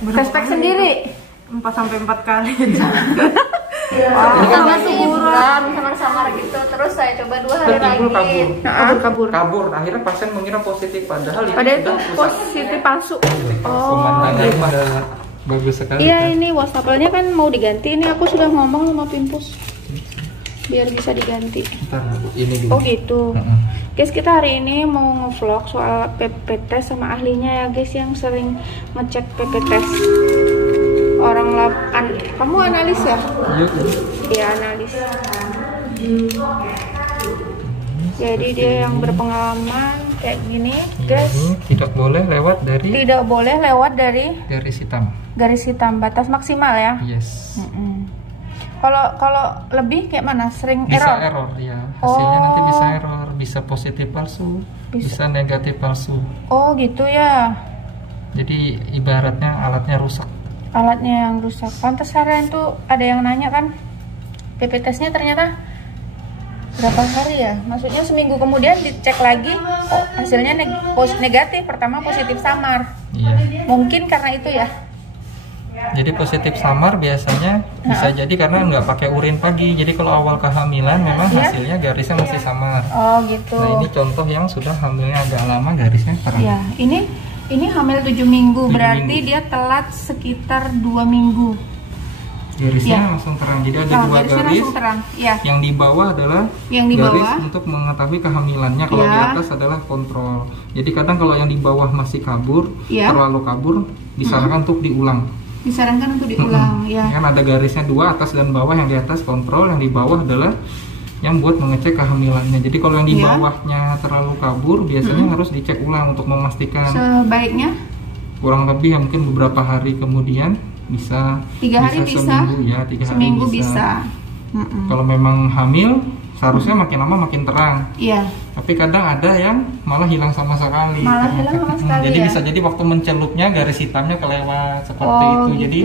Tespek sendiri 4-4 kali. Sama buram, samar-samar gitu. Terus saya coba 2 hari lagi. Kabur. Akhirnya pasien mengira positif, padahal itu positif palsu. Pemandangan pada bagus sekali. Iya, ini wastafelnya kan mau diganti. Ini aku sudah ngomong sama Pimpus biar bisa diganti. Ini dulu. Oh gitu. Guys, kita hari ini mau ngevlog soal PP test sama ahlinya ya guys, yang sering ngecek PP test. Kamu analis ya? Iya, analis. Jadi dia yang berpengalaman kayak gini, guys. Tidak boleh lewat dari garis hitam, batas maksimal ya. Yes. Kalau lebih kayak mana? Sering bisa error ya. Hasilnya nanti bisa error, bisa positif palsu, bisa negatif palsu. Oh gitu ya. Jadi ibaratnya alatnya rusak. Alatnya yang rusak. Pantes harian tuh ada yang nanya kan, PP testnya ternyata berapa hari ya? Maksudnya seminggu kemudian dicek lagi, oh hasilnya negatif. Pertama positif samar. Iya. Mungkin karena itu ya. Jadi positif samar biasanya bisa jadi karena nggak pakai urin pagi. Jadi kalau awal kehamilan memang hasilnya garisnya masih samar. Oh gitu. Nah ini contoh yang sudah hamilnya agak lama garisnya terang. Ya, ini hamil 7 minggu, berarti dia telat sekitar 2 minggu. Garisnya langsung terang. Jadi ada 2 garis. Terang. Ya. Yang di bawah adalah garis untuk mengetahui kehamilannya. Kalau di atas adalah kontrol. Jadi kadang kalau yang di bawah masih kabur, terlalu kabur, disarankan untuk diulang. Ya. Kan ada garisnya 2, atas dan bawah. Yang di atas kontrol, yang di bawah adalah yang buat mengecek kehamilannya. Jadi kalau yang di bawahnya terlalu kabur, biasanya harus dicek ulang untuk memastikan. Sebaiknya kurang lebih ya mungkin beberapa hari kemudian bisa 3 hari bisa, seminggu ya, 3 hari seminggu bisa. Kalau memang hamil seharusnya makin lama makin terang. Iya. Tapi kadang ada yang malah hilang sama sekali. Jadi bisa jadi waktu mencelupnya garis hitamnya kelewat seperti itu. Gitu. Jadi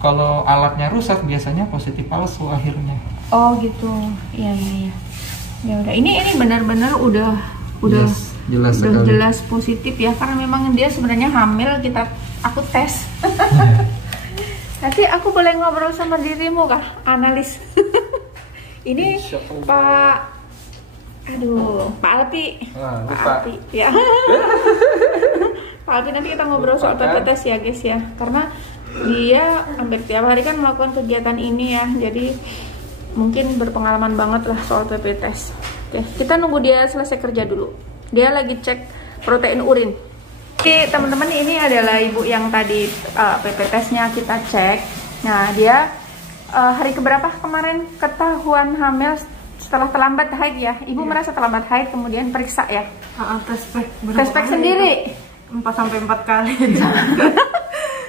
kalau alatnya rusak biasanya positif palsu akhirnya. Oh gitu. Iya. Ya udah. Ini benar-benar udah jelas positif ya, karena memang dia sebenarnya hamil. Aku tes. Nanti aku boleh ngobrol sama dirimu kah, analis? Ini Pak Alpi. Pak Alpi ya. Pak Alpi, nanti kita ngobrol soal PP test ya guys ya, karena dia hampir tiap hari kan melakukan kegiatan ini ya, jadi mungkin berpengalaman banget lah soal PP test. Oke, kita nunggu dia selesai kerja dulu. Dia lagi cek protein urin. Oke teman-teman, ini adalah ibu yang tadi PP testnya kita cek. Nah dia hari keberapa kemarin ketahuan hamil setelah terlambat haid ya? Ibu merasa terlambat haid kemudian periksa ya? Tespek sendiri 4-4 kali.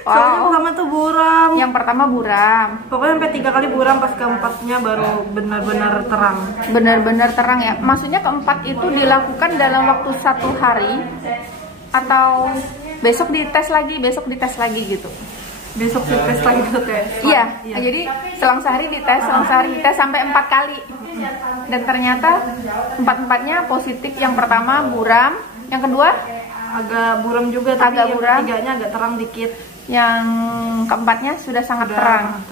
Soalnya pertama tuh buram. Yang pertama buram. Pokoknya sampai 3 kali buram, pas keempatnya baru benar-benar terang. Benar-benar terang ya. Maksudnya keempat itu dilakukan dalam waktu 1 hari atau besok dites lagi gitu? Besok dites lagi tuh tes. Iya. Jadi selang sehari dites sampai 4 kali. Dan ternyata 4-4-nya positif. Yang pertama buram, yang kedua agak buram juga, tapi yang ketiganya agak terang dikit. Yang keempatnya sudah sangat terang.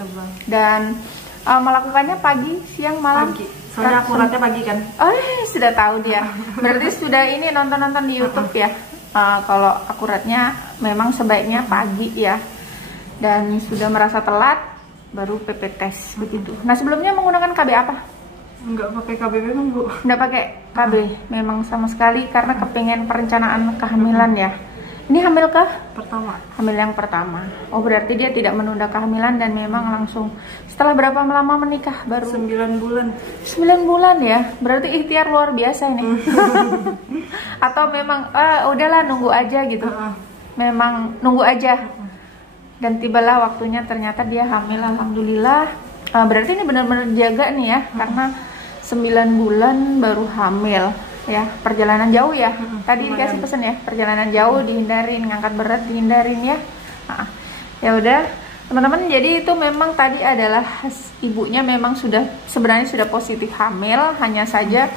Dan melakukannya pagi, siang, malam. Pagi. Soalnya akuratnya pagi kan. Oh, sudah tahu dia. Berarti sudah ini nonton di YouTube ya. Kalau akuratnya memang sebaiknya pagi ya. Dan sudah merasa telat baru PP test begitu. Nah sebelumnya menggunakan KB apa? Enggak pakai KB memang Bu. Enggak pakai KB memang sama sekali, karena kepengen perencanaan kehamilan ya. Ini hamil pertama. Hamil yang pertama. Oh berarti dia tidak menunda kehamilan dan memang langsung. Setelah berapa lama menikah baru? 9 bulan. 9 bulan ya. Berarti ikhtiar luar biasa ini. Atau memang udahlah nunggu aja gitu. Memang nunggu aja. Dan tibalah waktunya, ternyata dia hamil, alhamdulillah. Berarti ini benar-benar jaga nih ya, karena 9 bulan baru hamil ya. Perjalanan jauh ya. Tadi dikasih pesan ya, perjalanan jauh dihindarin, ngangkat berat dihindarin ya. Ya udah teman-teman, jadi itu memang tadi adalah ibunya memang sebenarnya sudah positif hamil. Hanya saja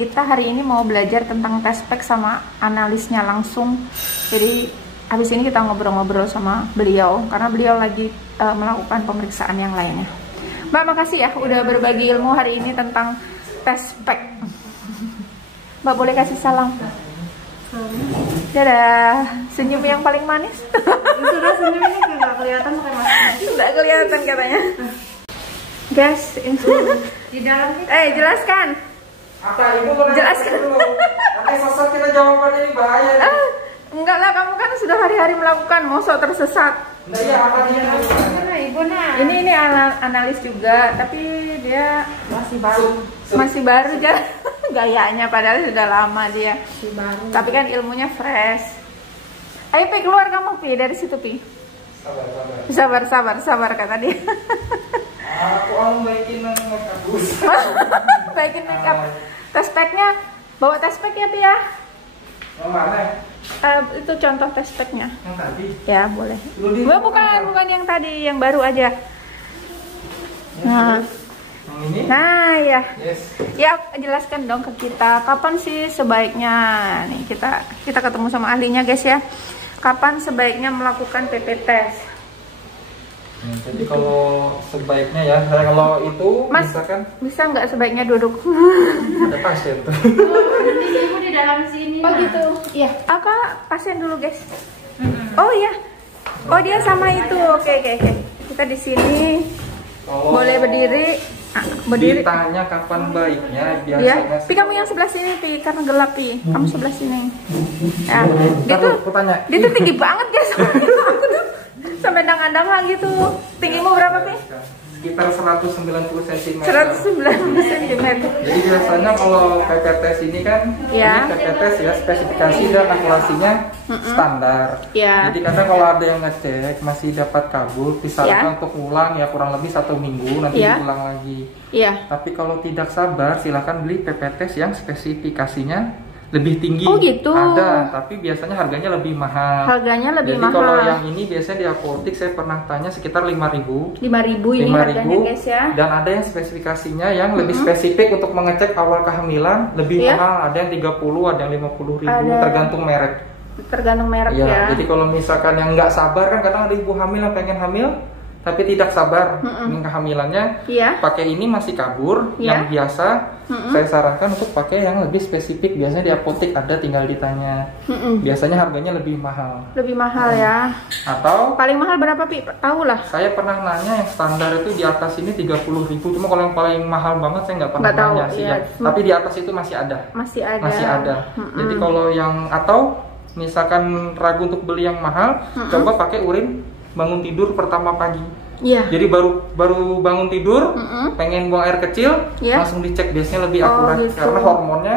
kita hari ini mau belajar tentang tespek sama analisnya langsung. Jadi habis ini kita ngobrol-ngobrol sama beliau karena beliau lagi melakukan pemeriksaan yang lainnya. Mbak, makasih ya udah berbagi ilmu hari ini tentang test pack. Mbak boleh kasih salam? Dadah, senyum yang paling manis. Sudah senyumnya nggak kelihatan pakai masker. Nggak kelihatan katanya. Guys, ini Di dalam jelaskan. Apa ibu Jelaskan. Nanti sosok kita jawabannya ini bahaya. Enggak lah, kamu kan sudah hari-hari melakukan, mosok tersesat. Nah, iya apa dia? Ini analis juga, tapi dia masih baru aja gayanya, padahal sudah lama dia. Tapi kan ilmunya fresh. Ayo Pi, keluar kamu Pi dari situ Pi. Sabar kata dia. Aku mau baikin makeup. Baikin makeup. Test packnya, bawa test pack ya Pi ya. Yang mana? Itu contoh test packnya. Yang tadi? Ya boleh. Bukan yang tadi, yang baru aja. Nah, yang ini? Nah ya. Yes. Ya jelaskan dong ke kita kapan sih sebaiknya nih kita ketemu sama ahlinya guys ya. Kapan sebaiknya melakukan PP test? Nah, jadi kalau sebaiknya ya, kalau itu Mas, misalkan bisa nggak sebaiknya duduk? ada pasien tuh. Nanti ibu di dalam sini. Oh gitu. Iya. Apa pasien dulu guys? Oh iya. Oh dia sama itu. Oke. Kita di sini. Boleh berdiri. Ditanya kapan baiknya biasanya. Ya. Pi kamu yang sebelah sini Pi, karena gelap Pi. Kamu sebelah sini. Ya. Dia tuh tinggi banget guys. Aku tuh sampai dang-dang gitu. Tinggimu berapa Pi? Sekitar 190 cm. 190 cm. Jadi biasanya kalau PP test ini kan, Ya. ini PP test ya, spesifikasi dan akurasinya standar. Ya. Jadi kadang kalau ada yang ngecek masih dapat kabur, disarankan untuk ulang ya kurang lebih 1 minggu, nanti Ya. diulang lagi. Iya. Tapi kalau tidak sabar, silahkan beli PP test yang spesifikasinya lebih tinggi. Oh gitu. Ada, tapi biasanya harganya lebih mahal. Harganya lebih Jadi mahal. kalau yang ini biasanya di apotik saya pernah tanya sekitar 5.000. 5.000 ini harganya guys ya. Dan ada yang spesifikasinya yang lebih spesifik untuk mengecek awal kehamilan, lebih Iya. mahal. Ada yang 30, ada yang 50.000, tergantung merek. Tergantung merek Ya, ya. jadi kalau misalkan yang nggak sabar kan kadang ada ibu hamil yang pengen hamil tapi tidak sabar dengan kehamilannya, Iya. pakai ini masih kabur. Iya. Yang biasa saya sarankan untuk pakai yang lebih spesifik. Biasanya di apotik ada, tinggal ditanya. Biasanya harganya lebih mahal. Lebih mahal ya. Atau Paling mahal berapa Pi? Tahu lah. saya pernah nanya yang standar itu di atas ini 30.000. Cuma kalau yang paling mahal banget saya nggak pernah Nggak tahu, nanya sih iya. ya. Tapi di atas itu masih ada. Masih ada. Masih ada. Jadi kalau yang atau misalkan ragu untuk beli yang mahal, coba pakai urin bangun tidur pertama pagi. Iya. Jadi baru bangun tidur, pengen buang air kecil, Iya. langsung dicek, biasanya lebih Oh, akurat gitu. karena hormonnya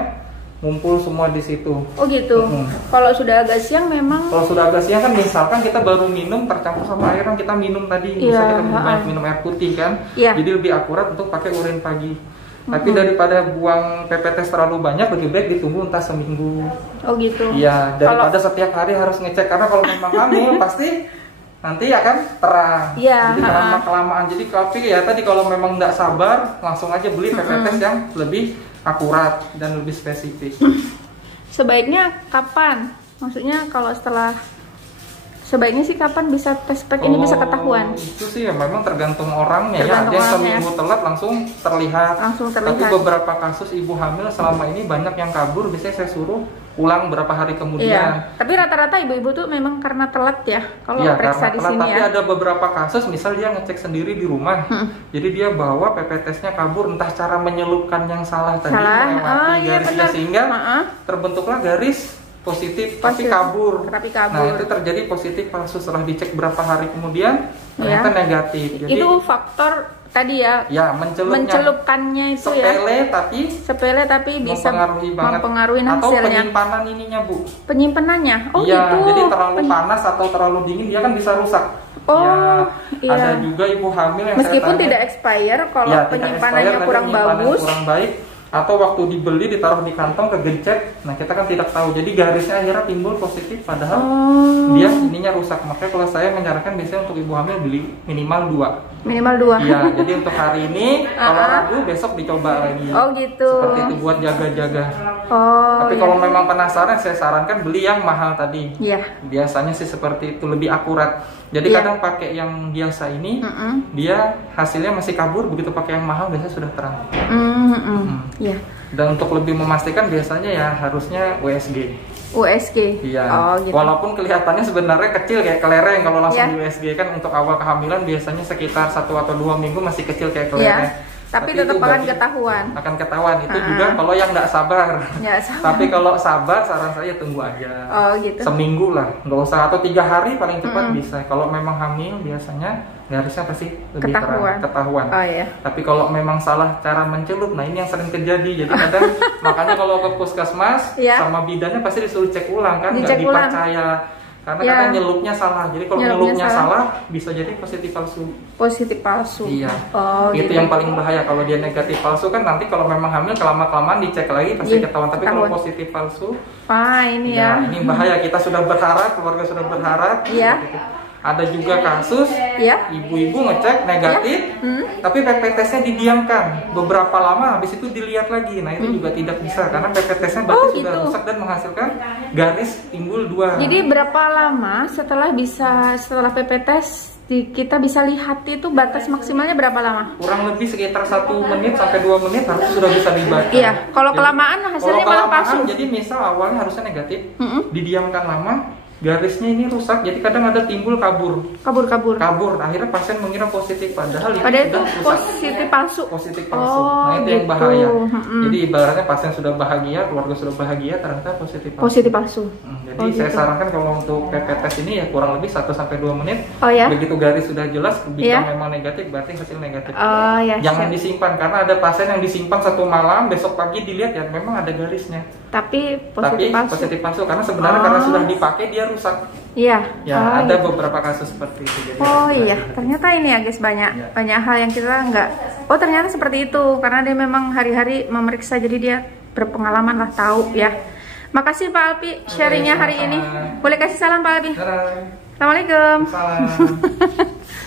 ngumpul semua di situ. Oh gitu. Kalau sudah agak siang memang. Kalau sudah agak siang kan, misalkan kita baru minum tercampur sama air yang kita minum tadi, Iya, misalnya kita banyak minum air putih kan, Iya. jadi lebih akurat untuk pakai urin pagi. Tapi daripada buang PP test terlalu banyak, lebih baik ditunggu entah seminggu. Oh gitu. Iya, daripada setiap hari harus ngecek, karena kalau memang hamil pasti nanti akan terang. Iya, Jadi karena kelamaan. Jadi tapi ya tadi kalau memang nggak sabar, langsung aja beli PP test yang lebih akurat dan lebih spesifik. Sebaiknya kapan? Maksudnya kalau sebaiknya sih kapan bisa test pack ini bisa ketahuan? Itu sih ya memang tergantung orangnya Tergantung ya. Ada yang orangnya. seminggu telat langsung terlihat. Tapi terlihat. beberapa kasus ibu hamil selama ini banyak yang kabur, biasanya saya suruh ulang berapa hari kemudian. Iya. Tapi rata-rata ibu-ibu tuh memang karena telat ya kalau Iya, periksa karena di telat. sini Tapi ya. ada beberapa kasus, misal dia ngecek sendiri di rumah, jadi dia bawa PP testnya kabur, entah cara menyelupkan yang salah tadi, melewati iya, garisnya, benar. sehingga terbentuklah garis positif tapi kabur. Tapi kabur. Nah itu terjadi positif palsu setelah dicek berapa hari kemudian ternyata negatif. Jadi itu faktor tadi ya. Ya mencelupkannya itu sepele tapi bisa mempengaruhi atau hasilnya. penyimpanan ininya Bu. Penyimpanannya. Oh iya, gitu. jadi terlalu panas atau terlalu dingin dia kan bisa rusak. Oh, ya, iya. Ada juga ibu hamil yang meskipun saya tanya, tidak expire kalau ya, penyimpanannya kurang bagus. Kurang baik, atau waktu dibeli ditaruh di kantong kegencet, nah kita kan tidak tahu, jadi garisnya akhirnya timbul positif padahal dia ininya rusak. Makanya kalau saya menyarankan biasanya untuk ibu hamil beli minimal 2. Iya, jadi untuk hari ini kalau ragu besok dicoba lagi. Oh gitu. Seperti itu buat jaga-jaga. Tapi kalau memang penasaran saya sarankan beli yang mahal tadi. Biasanya sih seperti itu, lebih akurat. Jadi kadang pakai yang biasa ini dia hasilnya masih kabur, begitu pakai yang mahal biasanya sudah terang. Dan untuk lebih memastikan biasanya ya harusnya USG. Iya. Gitu. Walaupun kelihatannya sebenarnya kecil kayak kelereng kalau langsung di USG kan, untuk awal kehamilan biasanya sekitar 1 atau 2 minggu masih kecil kayak kelereng. Tapi tetap akan ketahuan. Itu juga kalau yang nggak sabar. Tapi kalau sabar, saran saya tunggu aja. Gitu. Seminggu lah, nggak usah, atau 3 hari paling cepat bisa. Kalau memang hamil biasanya garisnya pasti lebih ketahuan. Tapi kalau memang salah cara mencelup, nah ini yang sering terjadi. Jadi kadang makanya kalau ke puskesmas sama bidannya pasti disuruh cek ulang kan, nggak dipercaya. Karena kadang nyelupnya salah. Jadi kalau nyelupnya salah bisa jadi positif palsu. Iya. Itu yang paling bahaya. Kalau dia negatif palsu kan nanti kalau memang hamil kelamaan dicek lagi pasti ketahuan. Tapi kalau positif palsu, ini bahaya. Kita sudah berharap, keluarga sudah berharap. Ada juga kasus ibu-ibu ngecek negatif, tapi PPT-nya didiamkan beberapa lama, habis itu dilihat lagi. Nah itu juga tidak bisa karena PPT-nya berarti sudah rusak dan menghasilkan garis timbul 2. Jadi berapa lama setelah PPT kita bisa lihat itu, batas maksimalnya berapa lama? Kurang lebih sekitar 1 menit sampai 2 menit harus sudah bisa dibaca. Kalau kelamaan hasilnya malah palsu. Jadi misal awalnya harusnya negatif, didiamkan lama, garisnya ini rusak, jadi kadang ada timbul kabur. Akhirnya pasien mengira positif padahal itu positif palsu. Nah itu yang bahaya. Jadi ibaratnya pasien sudah bahagia, keluarga sudah bahagia, ternyata positif palsu. Jadi saya sarankan kalau untuk PPT ini ya kurang lebih 1 sampai 2 menit. Begitu garis sudah jelas, bintang memang negatif, berarti hasil negatif. Jangan disimpan, karena ada pasien yang disimpan 1 malam, besok pagi dilihat ya memang ada garisnya. Tapi positif palsu karena sebenarnya karena sudah dipakai dia rusak. Ada beberapa kasus seperti itu. Jadi ternyata ini ya guys, banyak hal yang kita nggak. Ternyata seperti itu karena dia memang hari-hari memeriksa, jadi dia berpengalaman lah, tahu ya. Makasih Pak Alpi sharingnya hari ini. Boleh kasih salam Pak Alpi? Assalamualaikum.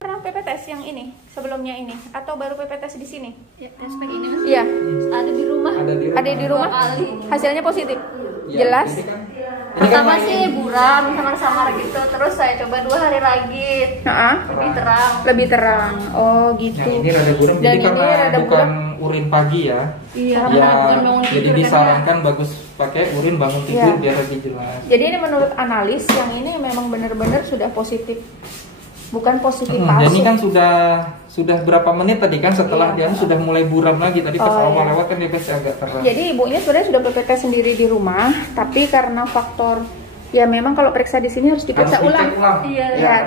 Pernah PPTS yang ini sebelumnya ini atau baru PPTS di sini? Aspek ini Mas. Ada di rumah. Ada di rumah. Hasilnya positif. Jelas. Pertama sih buram samar-samar gitu, terus saya coba 2 hari lagi lebih terang. Gitu. Yang ini rada buram, jadi karena bukan urin pagi ya. Jadi disarankan bagus pakai urin bangun tidur biar lebih jelas. Jadi ini menurut analis yang ini memang benar-benar sudah positif, bukan positif palsu. Jadi kan sudah berapa menit tadi kan setelah dia sudah mulai buram lagi tadi pas awal lewat kan dia masih agak terang. Jadi ibunya sebenarnya sudah PPT sendiri di rumah, tapi karena faktor memang kalau periksa di sini harus diperiksa ulang.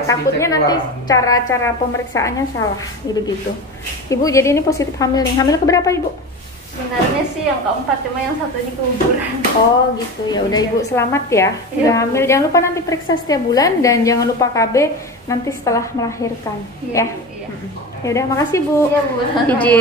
Takutnya nanti cara pemeriksaannya salah gitu. Ibu jadi ini positif hamil nih. Hamil keberapa Ibu? Sebenarnya sih yang keempat, cuma yang satunya keguguran. Gitu ya. Udah Ibu selamat ya. Udah hamil. Jangan lupa nanti periksa setiap bulan dan jangan lupa KB nanti setelah melahirkan ya. Ya udah, makasih Bu. Bu. Izin.